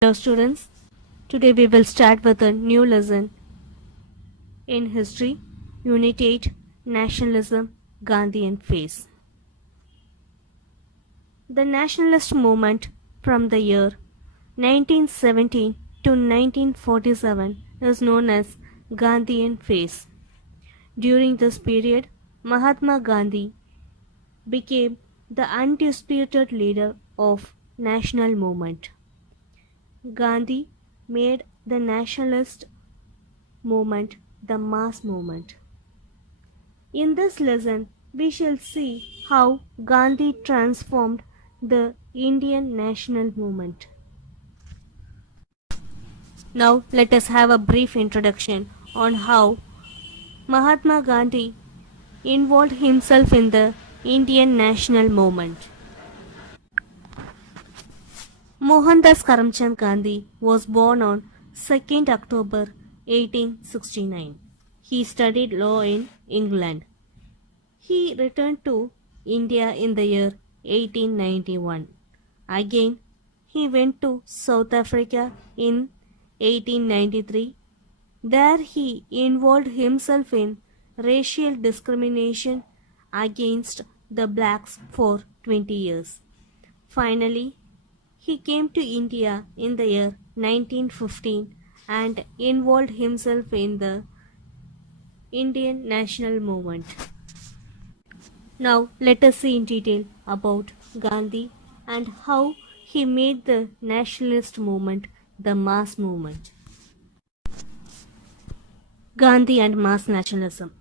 Hello students, today we will start with a new lesson in history, Unit 8, Nationalism, Gandhian Phase. The nationalist movement from the year 1917 to 1947 is known as Gandhian Phase. During this period, Mahatma Gandhi became the undisputed leader of national movement. Gandhi made the nationalist movement the mass movement. In this lesson, we shall see how Gandhi transformed the Indian national movement. Now, let us have a brief introduction on how Mahatma Gandhi involved himself in the Indian national movement. Mohandas Karamchand Gandhi was born on 2nd October 1869. He studied law in England. He returned to India in the year 1891. Again, he went to South Africa in 1893. There he involved himself in racial discrimination against the blacks for 20 years. Finally, he came to India in the year 1915 and involved himself in the Indian national movement. Now let us see in detail about Gandhi and how he made the nationalist movement the mass movement. Gandhi and mass nationalism.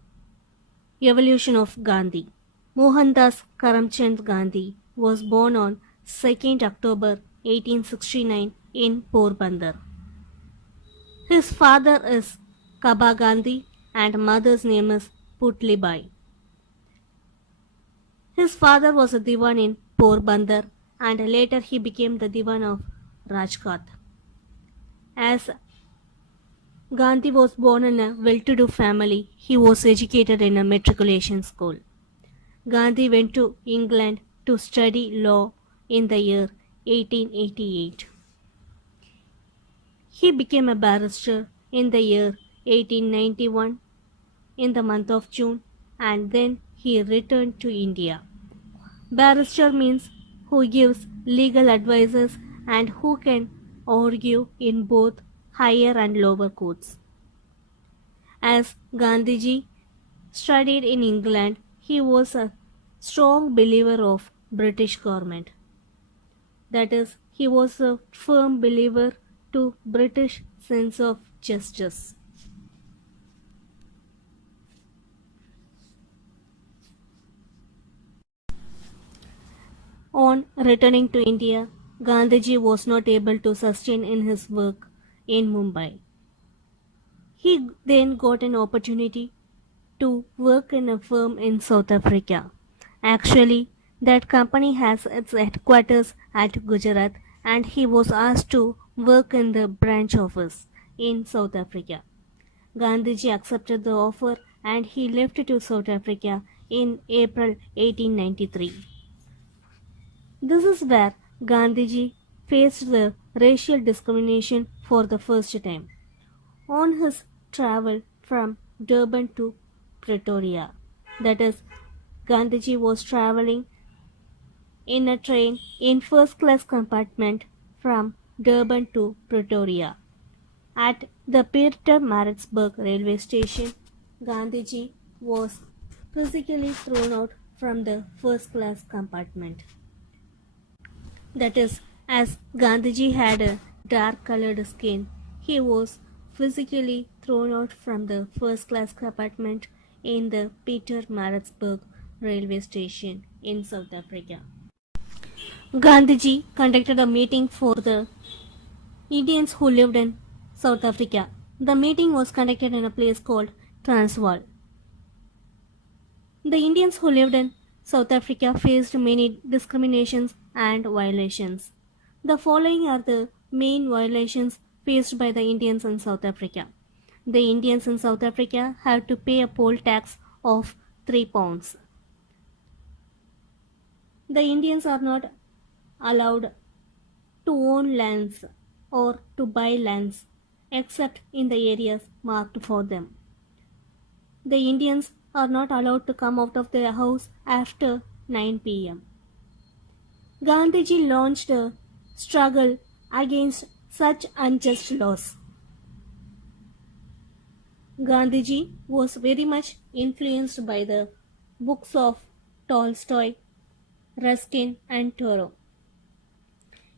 Evolution of Gandhi. Mohandas Karamchand Gandhi was born on 2nd October 1869 in Porbandar. His father is Kaba Gandhi and mother's name is Putli Bai. His father was a Diwan in Porbandar and later he became the Diwan of Rajkot. As Gandhi was born in a well-to-do family, he was educated in a matriculation school. Gandhi went to England to study law in the year 1888. He became a barrister in the year 1891 in the month of June and then he returned to India. Barrister means who gives legal advices and who can argue in both higher and lower courts. As Gandhiji studied in England, he was a strong believer of British government. That is, he was a firm believer to British sense of justice. On returning to India, Gandhiji was not able to sustain in his work in Mumbai. He then got an opportunity to work in a firm in South Africa. Actually, that company has its headquarters at Gujarat and he was asked to work in the branch office in South Africa. Gandhiji accepted the offer and he left to South Africa in April 1893. This is where Gandhiji faced the racial discrimination for the first time. On his travel from Durban to Pretoria, that is, Gandhiji was traveling in a train in first class compartment from Durban to Pretoria. At the Pietermaritzburg railway station, Gandhiji was physically thrown out from the first class compartment. That is, as Gandhiji had a dark colored skin, he was physically thrown out from the first class compartment in the Pietermaritzburg railway station in South Africa. Gandhiji conducted a meeting for the Indians who lived in South Africa. The meeting was conducted in a place called Transvaal. The Indians who lived in South Africa faced many discriminations and violations. The following are the main violations faced by the Indians in South Africa. The Indians in South Africa have to pay a poll tax of 3 pounds. The Indians are not allowed to own lands or to buy lands, except in the areas marked for them. The Indians are not allowed to come out of their house after 9 p.m. Gandhiji launched a struggle against such unjust laws. Gandhiji was very much influenced by the books of Tolstoy, Ruskin, and Thoreau.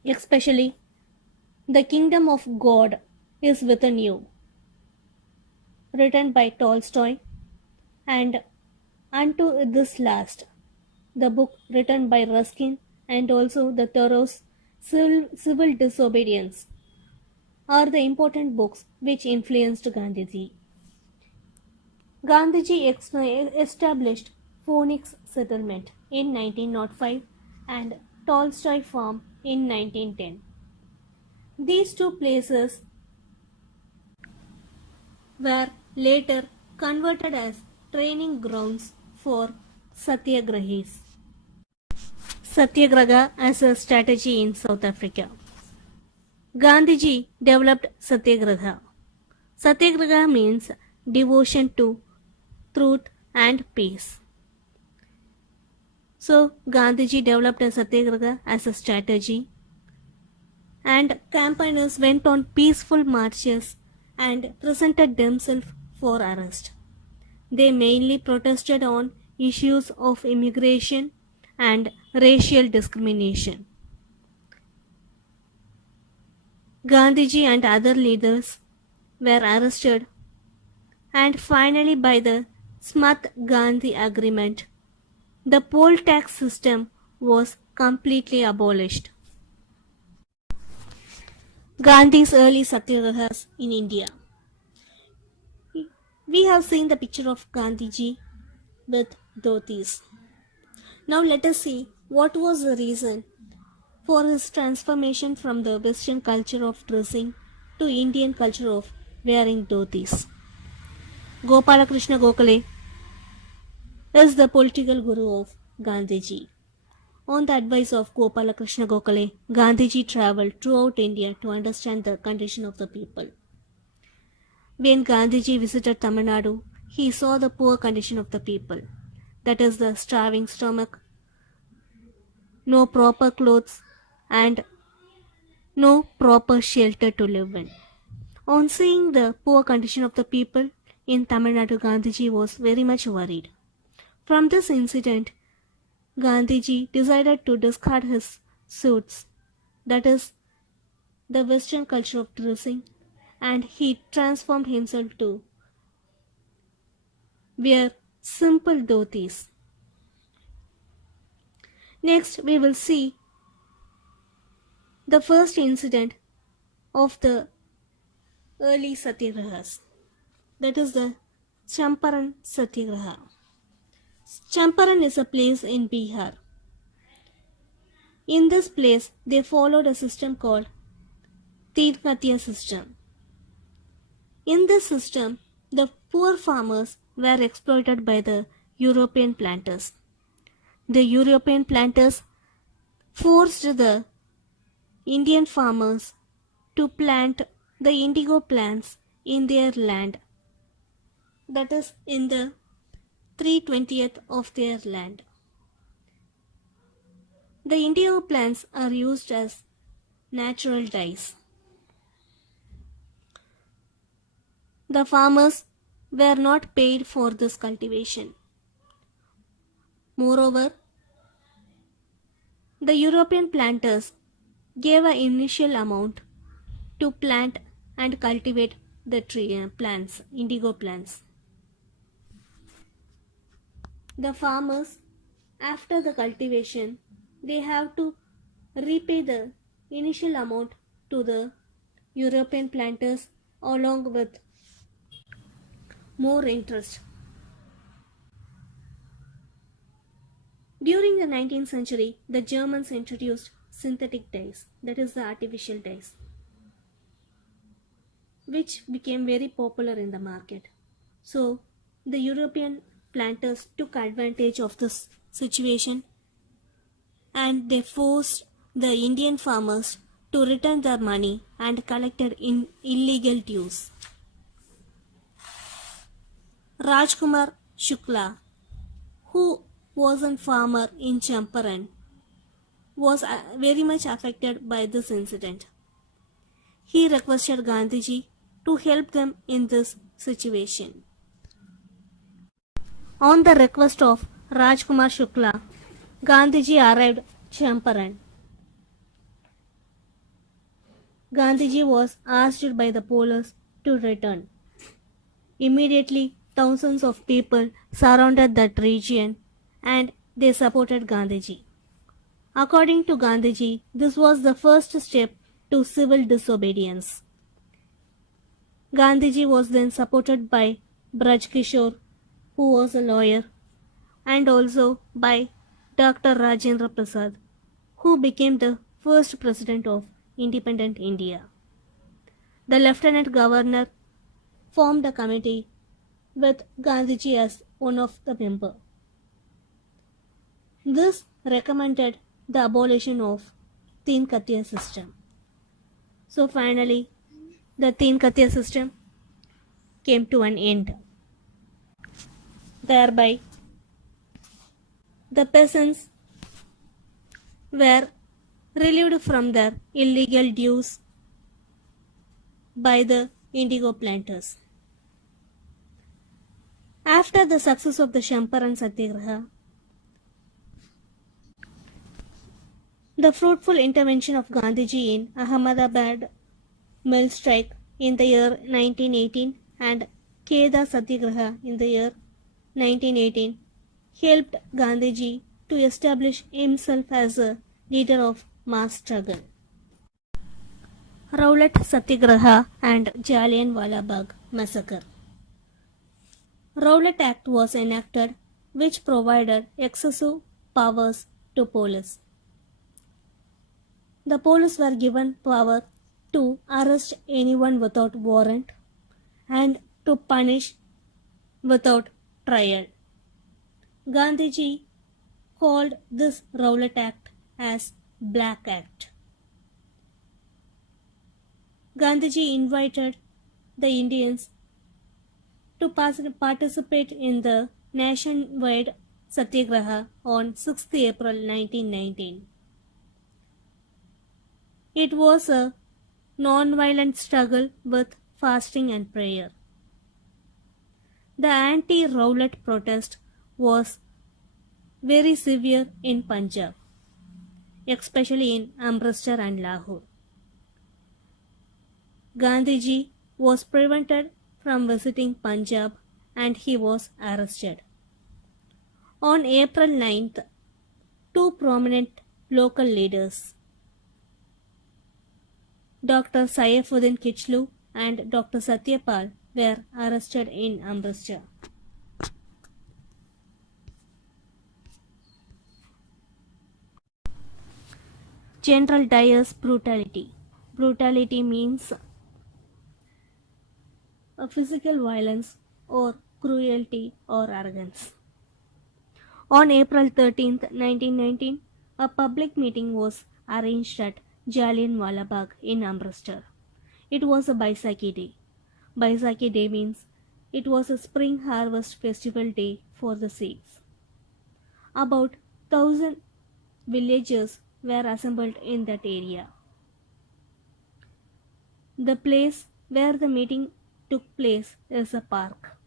Especially, The Kingdom of God is Within You, written by Tolstoy, and Unto This Last, the book written by Ruskin, and also the Thoreau's Civil Disobedience, are the important books which influenced Gandhiji. Gandhiji established Phoenix Settlement in 1905 and Tolstoy Farm in 1910. These two places were later converted as training grounds for satyagrahis. Satyagraha as a strategy in South Africa. Gandhiji developed Satyagraha. Satyagraha means devotion to truth and peace. So Gandhiji developed a Satyagraha as a strategy, and campaigners went on peaceful marches and presented themselves for arrest. They mainly protested on issues of immigration and racial discrimination. Gandhiji and other leaders were arrested, and finally by the Smath-Gandhi Agreement, the poll tax system was completely abolished. Gandhi's early satyagrahas in India. We have seen the picture of Gandhiji with dhotis. Now let us see what was the reason for his transformation from the Western culture of dressing to Indian culture of wearing dhotis. Gopalakrishna Gokhale is the political guru of Gandhiji. On the advice of Gopalakrishna Gokhale, Gandhiji travelled throughout India to understand the condition of the people. When Gandhiji visited Tamil Nadu, he saw the poor condition of the people, that is, the starving stomach, no proper clothes, and no proper shelter to live in. On seeing the poor condition of the people in Tamil Nadu, Gandhiji was very much worried. From this incident, Gandhiji decided to discard his suits, that is, the Western culture of dressing, and he transformed himself to wear simple dhotis. Next, we will see the first incident of the early satyagrahas, that is the Champaran Satyagraha. Champaran is a place in Bihar. In this place, they followed a system called Tirkatya system. In this system, the poor farmers were exploited by the European planters. The European planters forced the Indian farmers to plant the indigo plants in their land, that is, in the 3/20th of their land. The indigo plants are used as natural dyes. The farmers were not paid for this cultivation. Moreover, the European planters gave an initial amount to plant and cultivate the plants, indigo plants. The farmers, after the cultivation, they have to repay the initial amount to the European planters along with more interest. During the 19th century, the Germans introduced synthetic dyes, that is the artificial dyes, which became very popular in the market. So, the European planters took advantage of this situation and they forced the Indian farmers to return their money and collected in illegal dues. Rajkumar Shukla, who was a farmer in Champaran, was very much affected by this incident. He requested Gandhiji to help them in this situation. On the request of Rajkumar Shukla, Gandhiji arrived Champaran. Gandhiji was asked by the police to return. Immediately, thousands of people surrounded that region and they supported Gandhiji. According to Gandhiji, this was the first step to civil disobedience. Gandhiji was then supported by Braj Kishore, who was a lawyer, and also by Dr. Rajendra Prasad, who became the first president of independent India. The Lieutenant Governor formed a committee with Gandhiji as one of the members. This recommended the abolition of Teen Katya system. So finally, the Teen Katya system came to an end. Thereby, the peasants were relieved from their illegal dues by the indigo planters. After the success of the Champaran Satyagraha, the fruitful intervention of Gandhiji in Ahmedabad mill strike in the year 1918 and Kheda Satyagraha in the year 1918 helped Gandhiji to establish himself as a leader of mass struggle. Rowlatt Satyagraha and Jallianwala Bagh massacre. Rowlatt Act was enacted which provided excessive powers to police. The police were given power to arrest anyone without warrant and to punish without trial. Gandhiji called this Rowlatt Act as Black Act. Gandhiji invited the Indians to participate in the nationwide Satyagraha on 6th April 1919. It was a non-violent struggle with fasting and prayer. The anti-Rowlatt protest was very severe in Punjab, especially in Amritsar and Lahore. Gandhiji was prevented from visiting Punjab and he was arrested. On April 9th, two prominent local leaders, Dr. Saifuddin Kichlu and Dr. Satyapal, were arrested in Amritsar. General Dyer's brutality. Brutality means a physical violence or cruelty or arrogance. On April 13th, 1919, a public meeting was arranged at Jallianwala Bagh in Amritsar. It was a Baisakhi Day. Baisakhi Day means it was a spring harvest festival day for the Sikhs. About 1,000 villagers were assembled in that area. The place where the meeting took place is a park.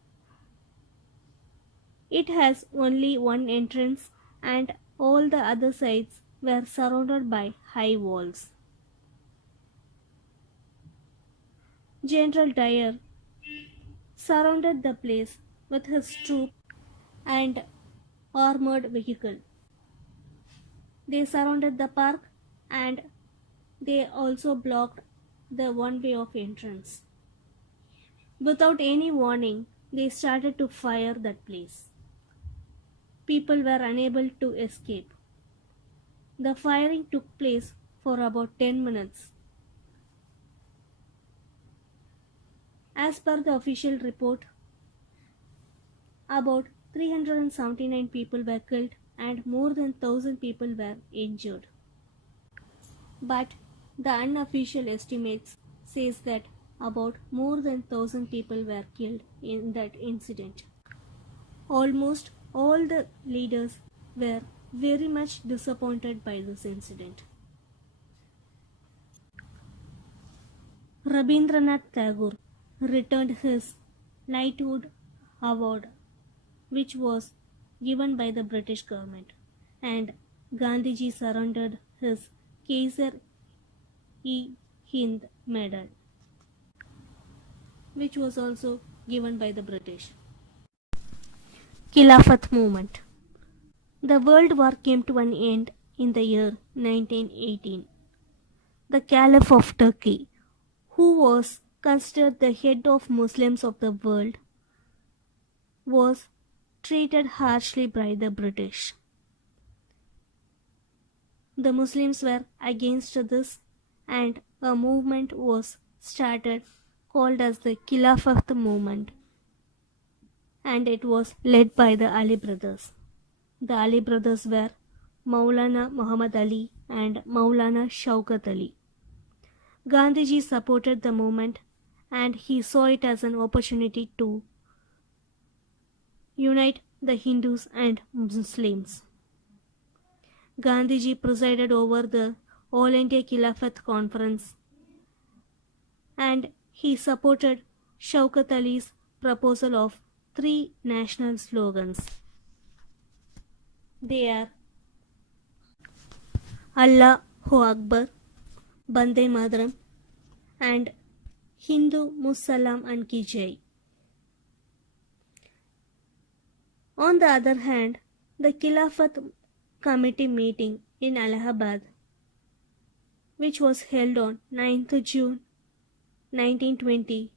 It has only one entrance and all the other sides were surrounded by high walls. General Dyer surrounded the place with his troop and armored vehicle. They surrounded the park and they also blocked the one way of entrance. Without any warning, they started to fire that place. People were unable to escape. The firing took place for about 10 minutes. As per the official report, about 379 people were killed and more than 1,000 people were injured. But The unofficial estimates says that about more than 1,000 people were killed in that incident. Almost all the leaders were very much disappointed by this incident. Rabindranath Tagore returned his knighthood award, which was given by the British government, and Gandhiji surrendered his Kaisar-e-Hind medal, which was also given by the British. Khilafat movement. The World War came to an end in the year 1918. The Caliph of Turkey, who was considered the head of Muslims of the world, was treated harshly by the British. The Muslims were against this, and a movement was started called as the Khilafat movement, and it was led by the Ali brothers. The Ali brothers were Maulana Muhammad Ali and Maulana Shaukat Ali. Gandhiji supported the movement, and he saw it as an opportunity to unite the Hindus and Muslims. Gandhiji presided over the All India Khilafat Conference, and he supported Shaukat Ali's proposal of 3 national slogans. They are Allahu Akbar, Bande Mataram, and Hindu Musallam and Ki Jai. On the other hand, the Khilafat Committee meeting in Allahabad, which was held on 9th June 1920,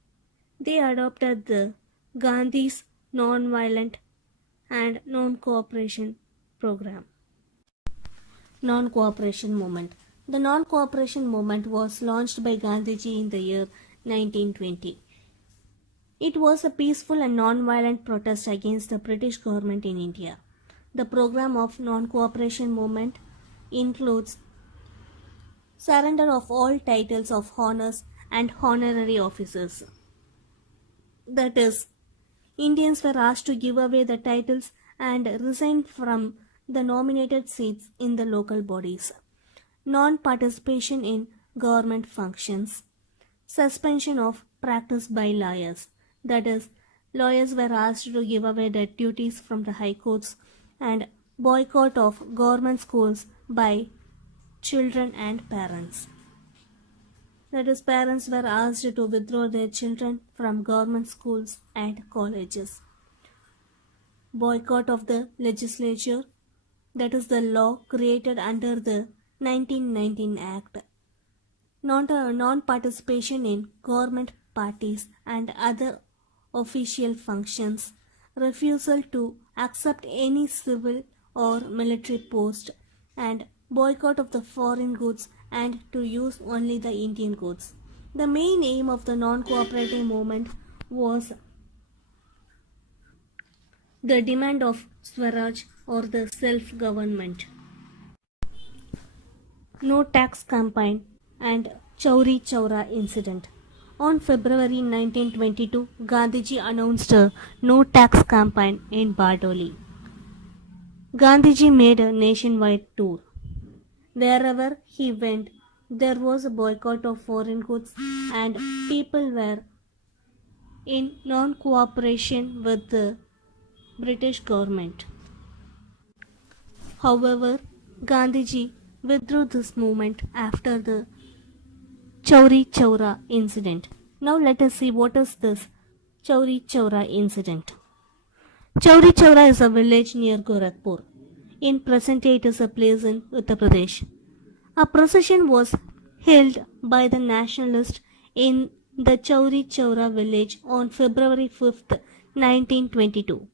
they adopted the Gandhi's non-violent and non-cooperation program. Non-cooperation movement. The non-cooperation movement was launched by Gandhiji in the year 1920. It was a peaceful and non-violent protest against the British government in India. The program of non-cooperation movement includes surrender of all titles of honors and honorary officers. That is, Indians were asked to give away the titles and resign from the nominated seats in the local bodies. Non-participation in government functions. Suspension of practice by lawyers. That is, lawyers were asked to give away their duties from the high courts, and boycott of government schools by children and parents. That is, parents were asked to withdraw their children from government schools and colleges. Boycott of the legislature. That is, the law created under the 1919 Act. Non-participation in government parties and other official functions. Refusal to accept any civil or military post, and boycott of the foreign goods and to use only the Indian goods. The main aim of the non-cooperative movement was the demand of Swaraj or the self-government. No tax campaign and Chauri Chaura incident. On February 1922, Gandhiji announced a no tax campaign in Bardoli. Gandhiji made a nationwide tour. Wherever he went, there was a boycott of foreign goods, and people were in non-cooperation with the British government. However, Gandhiji withdrew this movement after the Chauri Chaura incident. Now let us see what is this Chauri Chaura incident. Chauri Chaura is a village near Gorakhpur. In present day it is a place in Uttar Pradesh. A procession was held by the nationalists in the Chauri Chaura village on February 5th, 1922.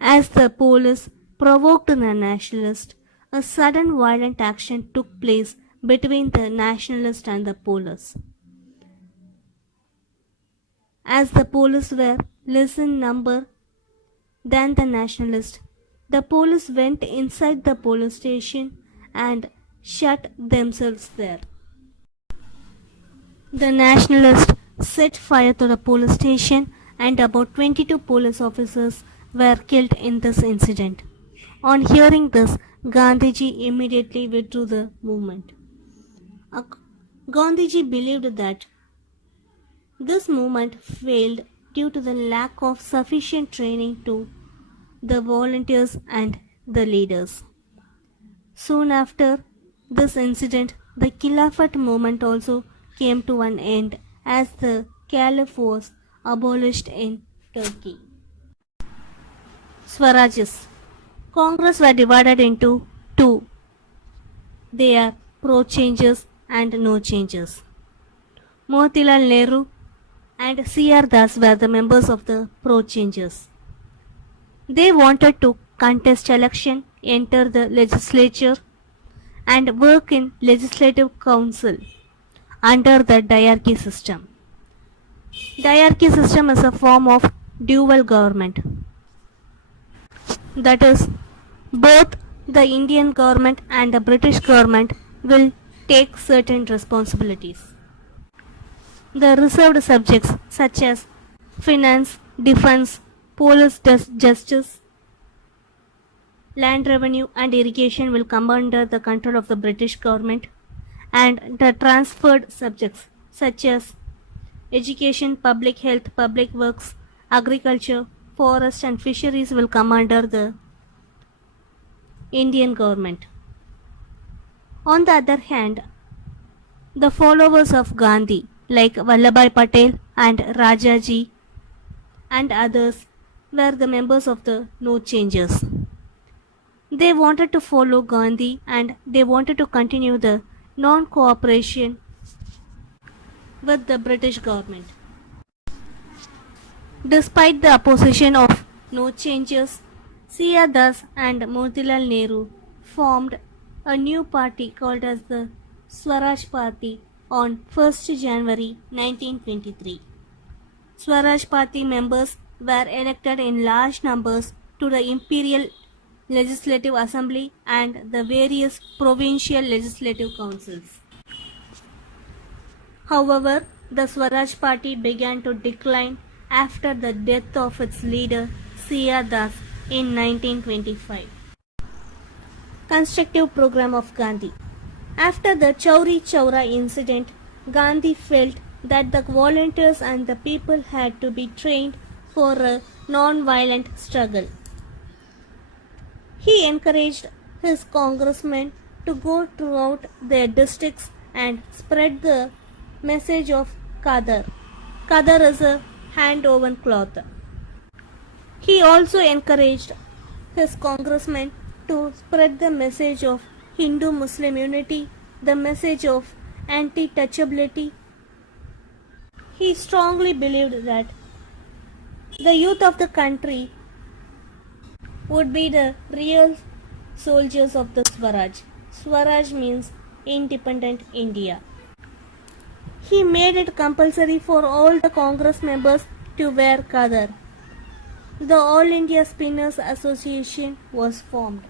As the police provoked the nationalists, a sudden violent action took place between the nationalists and the police. As the police were less in number than the nationalists, the police went inside the police station and shut themselves there. The nationalists set fire to the police station and about 22 police officers were killed in this incident. On hearing this, Gandhiji immediately withdrew the movement. Gandhiji believed that this movement failed due to the lack of sufficient training to the volunteers and the leaders. Soon after this incident, the Khilafat movement also came to an end as the Caliph was abolished in Turkey. Swarajes. Congress were divided into two. They are pro-changes and no-changes. Motilal Nehru and C.R. Das were the members of the pro-changes. They wanted to contest election, enter the legislature, and work in legislative council under the diarchy system. Diarchy system is a form of dual government. That is, both the Indian government and the British government will take certain responsibilities. The reserved subjects such as finance, defense, police, justice, land revenue and irrigation will come under the control of the British government, and the transferred subjects such as education, public health, public works, agriculture, forest and fisheries will come under the Indian government. On the other hand, the followers of Gandhi like Vallabhbhai Patel and Rajaji and others were the members of the No Changers. They wanted to follow Gandhi and they wanted to continue the non-cooperation with the British government. Despite the opposition of No Changers, C.R. Das and Motilal Nehru formed a new party called as the Swaraj Party on 1st January 1923. Swaraj Party members were elected in large numbers to the Imperial Legislative Assembly and the various provincial legislative councils. However, the Swaraj Party began to decline after the death of its leader C.R. Das in 1925. Constructive program of Gandhi. After the Chauri Chaura incident, Gandhi felt that the volunteers and the people had to be trained for a non-violent struggle. He encouraged his congressmen to go throughout their districts and spread the message of Qadar. Qadar is a hand-woven cloth. He also encouraged his congressmen to spread the message of Hindu-Muslim unity, the message of anti-touchability. He strongly believed that the youth of the country would be the real soldiers of the Swaraj. Swaraj means independent India. He made it compulsory for all the Congress members to wear Qadar. The All India Spinners Association was formed.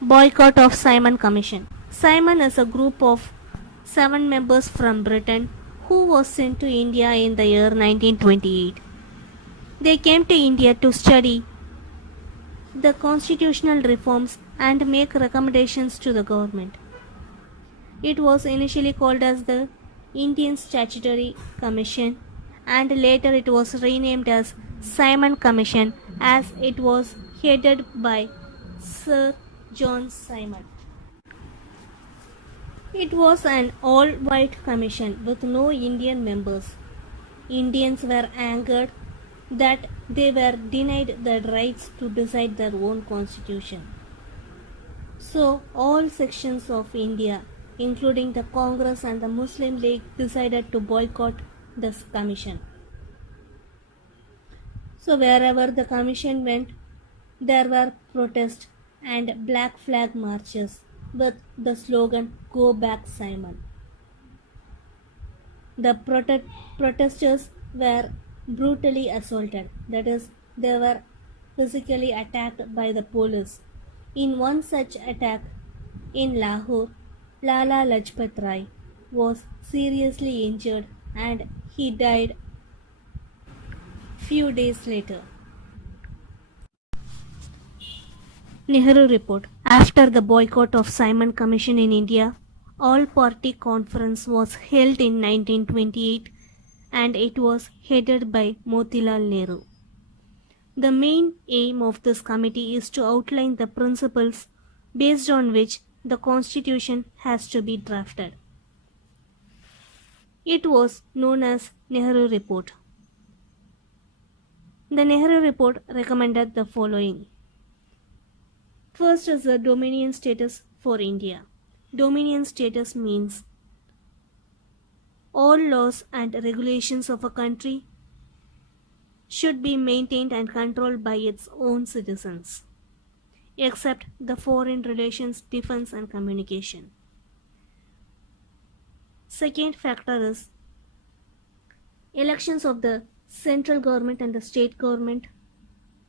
Boycott of Simon Commission. Simon is a group of 7 members from Britain who was sent to India in the year 1928. They came to India to study the constitutional reforms and make recommendations to the government. It was initially called as the Indian Statutory Commission and later it was renamed as Simon Commission as it was headed by Sir John Simon. It was an all-white commission with no Indian members. Indians were angered that they were denied the rights to decide their own constitution. So all sections of India, including the Congress and the Muslim League, decided to boycott this commission. So wherever the commission went, there were protests and black flag marches with the slogan "Go back Simon." The protesters were brutally assaulted, that is, they were physically attacked by the police. In one such attack in Lahore, Lala Lajpat Rai was seriously injured and he died few days later. Nehru Report. After the boycott of Simon Commission in India, all-party conference was held in 1928 and it was headed by Motilal Nehru. The main aim of this committee is to outline the principles based on which the constitution has to be drafted. It was known as Nehru Report. The Nehru Report recommended the following. First is the dominion status for India. Dominion status means all laws and regulations of a country should be maintained and controlled by its own citizens, except the foreign relations, defense, and communication. Second factor is elections of the central government and the state government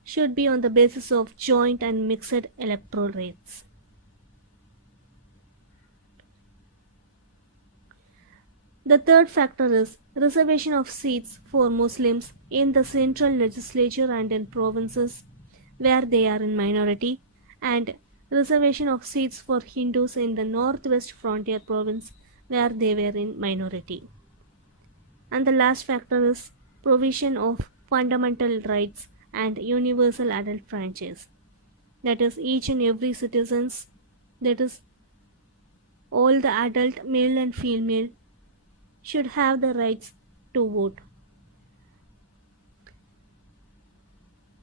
should be on the basis of joint and mixed electoral rates. The third factor is reservation of seats for Muslims in the central legislature and in provinces where they are in minority, and reservation of seats for Hindus in the northwest frontier province where they were in minority. And the last factor is provision of fundamental rights and universal adult franchise. That is, each and every citizens, that is, all the adult male and female should have the rights to vote.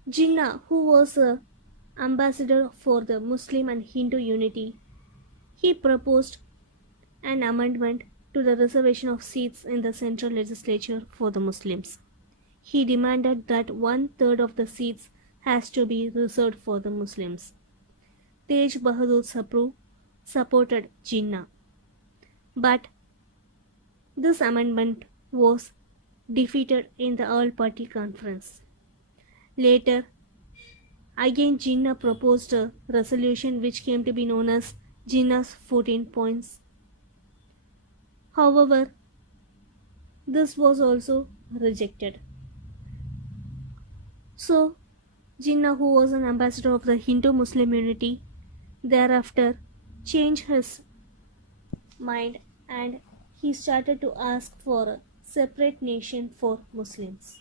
Jinnah, who was an ambassador for the Muslim and Hindu unity, he proposed an amendment to the reservation of seats in the central legislature for the Muslims. He demanded that 1/3 of the seats has to be reserved for the Muslims. Tej Bahadur Sapru supported Jinnah, but this amendment was defeated in the all-party conference. Later, again Jinnah proposed a resolution which came to be known as Jinnah's 14 points. However, this was also rejected. So, Jinnah, who was an ambassador of the Hindu-Muslim unity, thereafter changed his mind and he started to ask for a separate nation for Muslims.